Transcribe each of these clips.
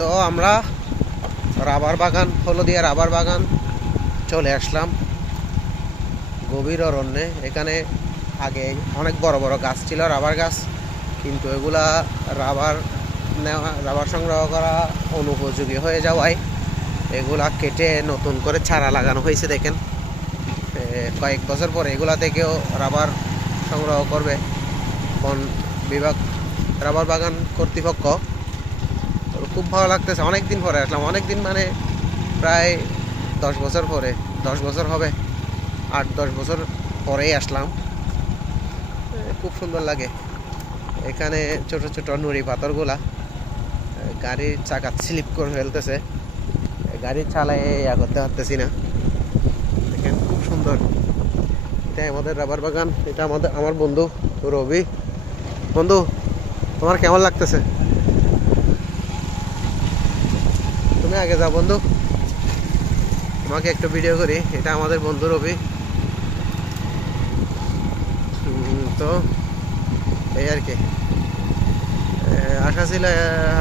তো আমরা রাবার বাগান, হলদিয়া রাবার বাগান চলে আসলাম গভীর অরণ্যে। এখানে আগে অনেক বড় বড় গাছ ছিল, রাবার গাছ, কিন্তু এগুলা রাবার নেওয়া, রাবার সংগ্রহ করা অনুপযোগী হয়ে যাওয়ায় এগুলা কেটে নতুন করে চারা লাগানো হয়েছে, দেখেন। কয়েক বছর পরে এগুলা থেকেও রাবার সংগ্রহ করবে বন বিভাগ, রাবার বাগান কর্তৃপক্ষ। খুব ভালো লাগতেছে। অনেক দিন পরে আসলাম। অনেক দিন মানে প্রায় দশ বছর পরে। দশ বছর হবে। আট, দশ বছর পরেই আসলাম। খুব সুন্দর লাগে। এখানে ছোট ছোট নুড়ি পাথরগুলা গাড়ির চাকা স্লিপ করে ফেলতেছে। গাড়ি চালায় ইয়া করতে পারতেছি না। দেখেন, খুব সুন্দর। এটা আমাদের রাবার বাগান। এটা আমাদের, আমার বন্ধু রবি। বন্ধু, তোমার কেমন লাগতেছে? তুমি আগে যাও বন্ধু। তোমাকে একটু ভিডিও করি, এটা আমাদের বন্ধু রবি তো, এই আর কি। আশা ছিল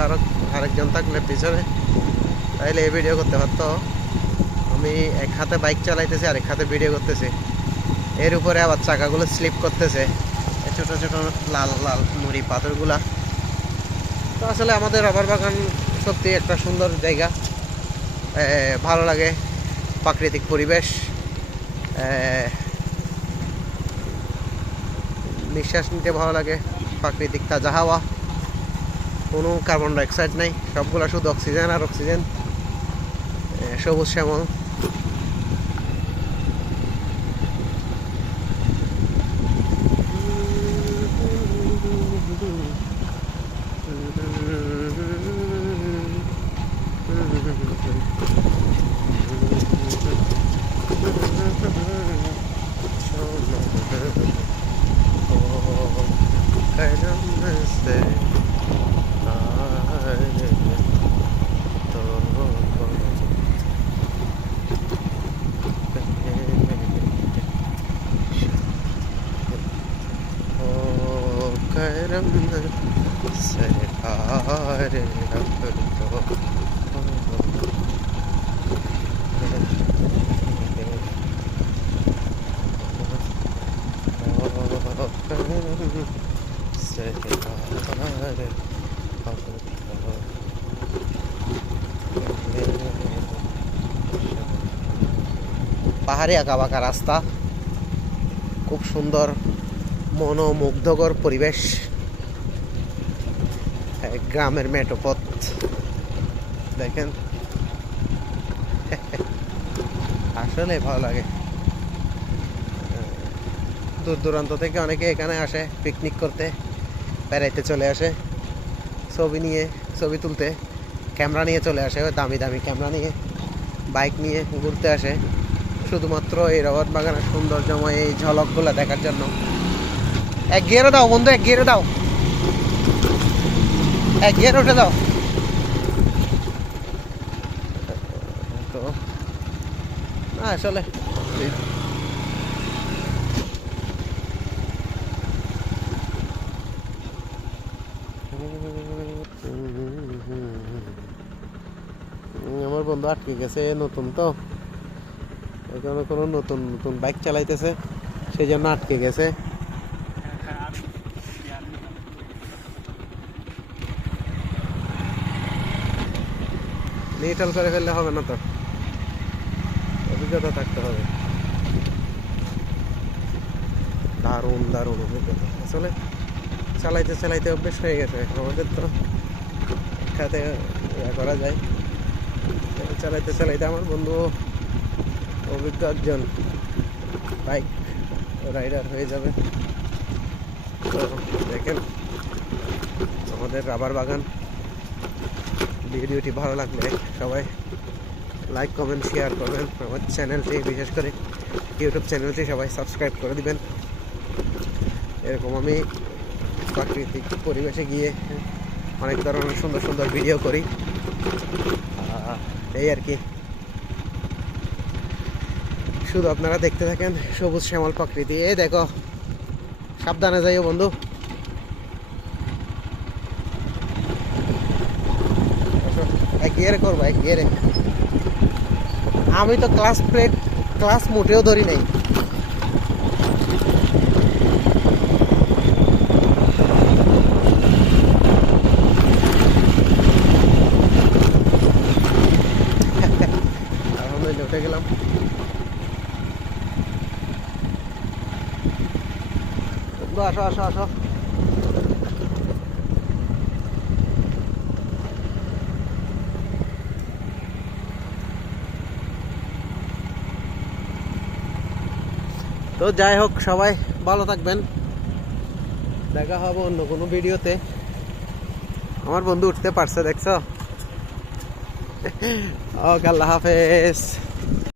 আরও আরেকজন থাকলে পিছনে। তাইলে এই ভিডিও করতে পারতো। আমি এক হাতে বাইক চালাইতেছি আর এক হাতে ভিডিও করতেছি। এর উপরে আবার চাকাগুলো স্লিপ করতেছে। ছোট ছোট, লাল লাল নুড়ি পাথরগুলা। তো আসলে আমাদের রাবার বাগান সত্যি একটা সুন্দর জায়গা। ভালো লাগে প্রাকৃতিক পরিবেশ। নিঃশ্বাস নিতে ভালো লাগে প্রাকৃতিক তাজা হাওয়া। কোনো কার্বন ডাইঅক্সাইড নাই, সবগুলো শুধু অক্সিজেন আর অক্সিজেন সবুজ শ্যামল। കടന്ന് സേ കരം സേ ആരെ അപ്പോൾ পাহাড়ি আঁকা বাঁকা রাস্তা। খুব সুন্দর, মনোমুগ্ধকর পরিবেশ। গ্রামের মেটোপথ দেখেন। আসলে ভালো লাগে। দূর দূরান্ত থেকে অনেকে এখানে আসে পিকনিক করতে, বেড়াইতে চলে আসে। ছবি নিয়ে, ছবি তুলতে, ক্যামেরা নিয়ে চলে আসে দামি দামি ক্যামেরা নিয়ে, বাইক নিয়ে ঘুরতে আসে। শুধুমাত্র এই রবট বাগানের সৌন্দর্যময় এই ঝলকগুলো দেখার জন্য। এক গিয়ারে দাও বন্ধু, এক গিয়ারে দাও। এক গিয়ারে উঠে দাও। তো না, আসলে। আমার বন্ধু আটকে গেছে, নতুন তো। এখানে কোনো নতুন নতুন বাইক চালাইতেছে সেই জন্য আটকে গেছে। নিউট্রাল করে ফেললে হবে না তো? অভিজ্ঞতা থাকতে হবে। দারুণ দারুণ অভিজ্ঞতা। আসলে চালাইতে চালাইতে অভ্যেস হয়ে গেছে আমাদের তো। খাতে করা যায়। চালাইতে চালাইতে আমার বন্ধু অভিজ্ঞ একজন বাইক রাইডার হয়ে যাবে। তো দেখেন, আমাদের রাবার বাগান। ভিডিওটি ভালো লাগলে সবাই লাইক কমেন্ট শেয়ার করবেন। আমার চ্যানেলটি বিশেষ করে ইউটিউব চ্যানেলটি সবাই সাবস্ক্রাইব করে দিবেন। এরকম আমি প্রাকৃতিক পরিবেশে গিয়ে অনেক ধরনের সুন্দর সুন্দর ভিডিও করি। এই আর কি। শুধু আপনারা দেখতে থাকেন সবুজ শ্যামল প্রকৃতি। এই দেখো, সাবধানে যাইও বন্ধু। করব এক আমি তো ক্লাস প্লেট ক্লাস মোটেও ধরি নাই। আলহামদুলিল্লাহ, উঠে গেলাম। বন্ধু, আসো আসো আসো। তো যাই হোক সবাই ভালো থাকবেন। দেখা হবে অন্য কোনো ভিডিওতে। আমার বন্ধু উঠতে পারছে দেখছ? ওকে আল্লাহ হাফেজ।